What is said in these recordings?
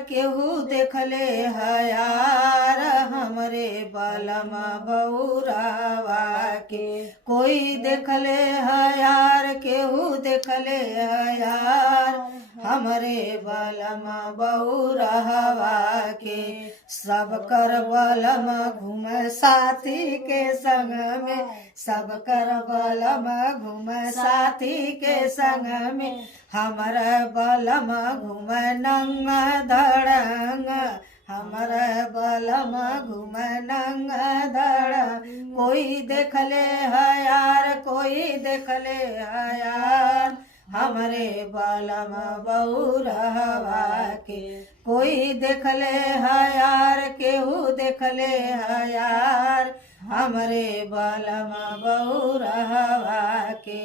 केहू देखले है यार हमरे बलम बौरावा के। कोई देखले है यार केहू देखले है यार हमरे बलम बौरावा के। सब कर बलम घूम साथी के संग में, सब कर बलम घूम साथी के संग में। हमर बलम घूम नंग धड़ंग, हमर बलम घूम नंग धड़ंग। कोई देखले है यार, कोई देखले है यार हमरे बलम बौरावा के। कोई देखले है यार केहू देखले है यार हमरे बलम बौरावा के।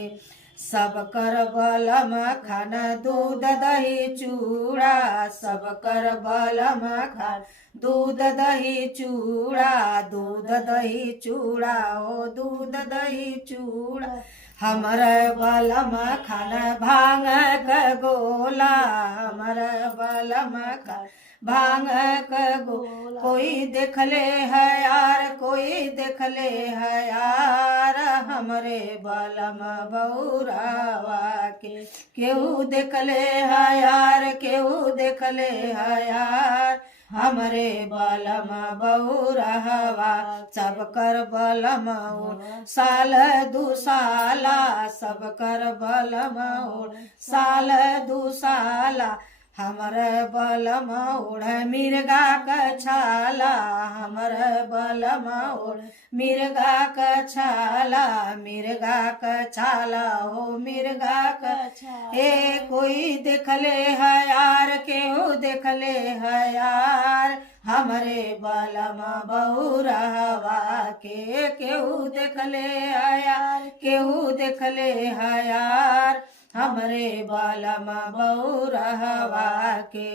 सब कर बलम खान दूध दही चूड़ा, सब कर बलम खान दूध दही चूड़ा। दूध दही चूड़ा ओ दूध दही चूड़ा। हमर बलम खान भांग क गोला, हमर बलम खान भांग क गोला। कोई देखले है यार, कोई देखले है यार हमरे बलम बौरावा के। केहू देखले है यार, केहू देखले है यार हमरे बलम बौरावा। सब कर बलम साल दू साला, सब कर बलम साल दू साला। हमर बलम ओढ़ मिर्गा क छाला, हमर बलम ओढ़ मिर्गा क छाला। मिर्गा क छाला हो मिर्गा क छाला। हे कोई देखले है यार, केहू देखले है यार हमरे बलम बौरावा के। केहू देखले है यार, केहू देखले है यार हमरे बलम बौरावा के।